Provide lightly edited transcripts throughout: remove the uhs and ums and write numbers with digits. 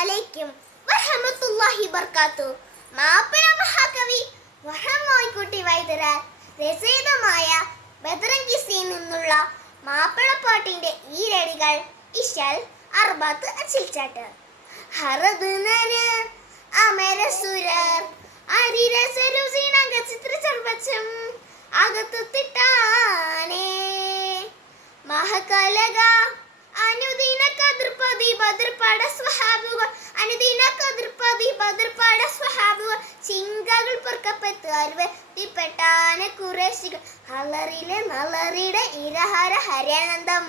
അലൈക്കും വറഹ്മത്തുള്ളാഹി വബറകാതുഹു. മാപ്പിള മഹാകവി വഹമോയ്ക്കുട്ടി വൈദ്യരാൽ രചയിതമായ ബദറങ്കിസിയിൽ നിന്നുള്ള മാപ്പിളപ്പാട്ടിന്റെ ഈരടികൾ ഇശൽ അർബാത്ത് അച്ചിൽച്ചാട്ട്. ഹറദ് നര് അമരസുരർ അരിരസരുസീനക ചിത്രചർവച്ചം അകത്തുത്തിട്ടാനേ മഹകലക അനുദിന കതിർപതി ബദർപട സ്വഹാബുകൾ അനുദിന കതിർപതി ബദർപട സ്വഹാബുകൾ ചിങ്കകൾ പൊറുക്കപ്പെട്ട് അരുവത്തിപ്പെട്ടാന കുറേശികൾ ഹലറിലെ നളറിടെ ഇരഹര ഹരാനന്ദം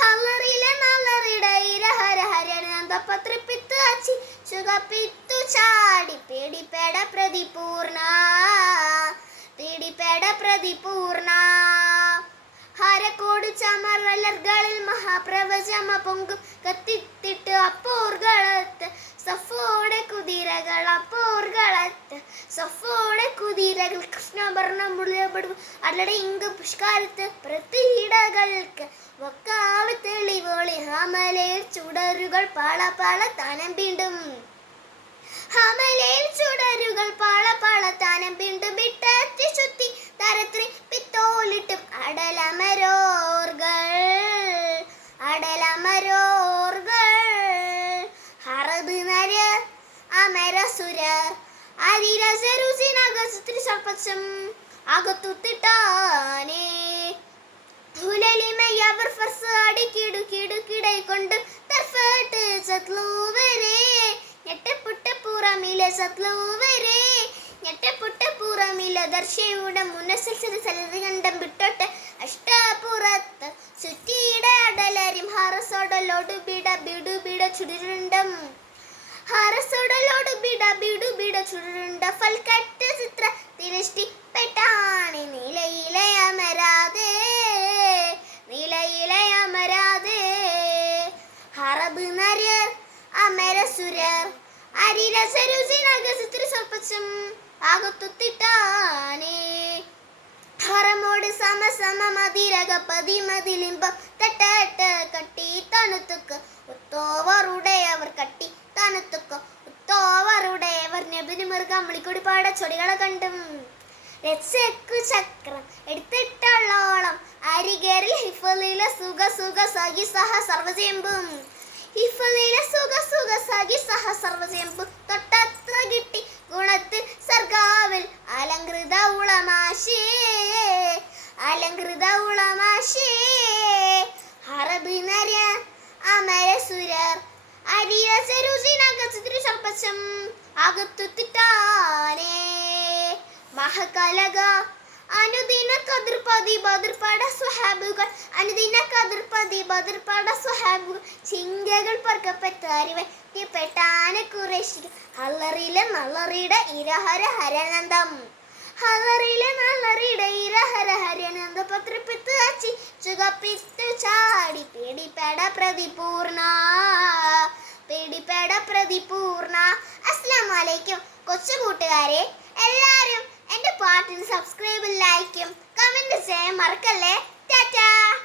ഹലറിലെ നളറിടെ ഇരഹര ഹരാനന്ദം പത്രപ്പിത്ത് അച്ചി ചുകപ്പിത്തു ചാടി പേടിപ്പേട പ്രതിപൂർണ പേടിപ്പേട പ്രതിപൂർണ ഹരക്കോട് ചമർവലർകളിൽ മഹാപ്രവചമ പൊങ്കും കത്തിത്തിട്ട് അപ്പോർകളത്ത് സഫോടെ കുതിരകൾ അപ്പോർകളത്ത് സഫോടെ കുതിരകൾ കൃഷ്ണഭരണം മുളിയപ്പെടും അല്ലടെ ഇങ്ക് പുഷ്കാരത്ത് പ്രതിയിടകൾക്ക് വക്കാവ് തെളിവോളി ഹമലയിൽ ചുടരുകൾ പാള പാള താനം വീണ്ടും ഹമലയിൽ ചുടരുകൾ പാള പാള താനം വീണ്ടും വിട്ടത്തി ചുറ്റി തരത്രി പിത്തോലിട്ടും അടലമരോർകൾ ഹറദ് നര് അമരസുരർ അരിരസരുസിനകസ്ത്രി സർപ്പച്ചം അകത്തുത്തിട്ടാനേ ഹുലലിമയവർ ഫർസ് അടിക്കിടുകിടുകിടൈ കൊണ്ടും തർഫട്ട് സത്ലൂവരെ ഞെട്ടപ്പുട്ട പുറമിലെ സത്ലൂവരെ ഞെട്ടപ്പുട്ട പുറമിലെ ദർശയുടെ മുനസൽസര സലത് കണ്ടം വിട്ടോട്ട് അഷ്ടപുറത്ത് ചുറ്റിയുടെ അടലരിം ഹറസോടലോട് ബിട ബിടു ബിട ചുടുരുണ്ടം ഹറസോടലോട് ബിട ബിടു ബിട ചുടുരുണ്ട ഫൽക്കട്ട ചിത്ര തിരഷ്ടി പെട്ടാണി നിലയിലെ അമരാതെ നിലയിലെ അമരാതെ ഹറബ് നര്യർ അമരസുരർ അരിരസരുസിനകസ്ത്രി സർപ്പച്ചം അകത്തുത്തിട്ടാനേ ഹറമോട് സമസമ മതിരകപതി മതിലിമ്പം തട്ടട്ട് കട്ടി തണുത്തുക്ക് ഉത്തോവറുടെയവർ കട്ടി തണുത്തുക്ക് ഉത്തോവറുടെയവർ നബിനിമൃഗം വിളിക്കൊടി പാട ചൊടികളെ കണ്ടും രക്ഷക്കു ചക്രം എടുത്തിട്ടുള്ളോളം അരികേറിൽ ഹിഫലിലെ സുഖ സുഖ സഖി സഹ സർവചേമ്പും ഹിഫലിലെ സുഖ സുഖ സഖി സഹ സർവചേമ്പും തൊട്ടത്ര കിട്ടി ഗുണത്തിൽ സർഗാവിൽ അലങ്കൃത ഉളമാശേ അലങ്കൃത ഉളമാശേ ഹറബ് നര്യ അമരസുരർ അരിരസരുസിനകസ്ത്രി സർപ്പച്ചം അകത്തുത്തിട്ടാനേ മഹകലക അനുദിന കതിർപതി ബദർപട സ്വഹാബുകൾ അനുദിന കതിർപതി ബദർപട സ്വഹാബുകൾ ചിങ്കകൾ പൊറുക്കപ്പെട്ട് അരിവത്തിപ്പെട്ടാന കുറേശികൾ ഹലറിലെ നളറിടെ ഇരഹര ഹരാനന്ദം ഹലറിലെ നളറിടെ ഇരഹര ഹരാനന്ദ പത്രപ്പിത്ത് അച്ചി ചുകപ്പിത്തു ചാടി പേടിപ്പേട പ്രതിപൂർണ പേടിപ്പേട പ്രതിപൂർണ. അസ്സലാമു അലൈക്കും കൊച്ചു കൂട്ടുകാരെ, എല്ലാവരും എൻ്റെ പാട്ടിന് സബ്സ്ക്രൈബും ലൈക്കും കമൻറ്റ് ചെയ്യാൻ മറക്കല്ലേ. ടാറ്റാ.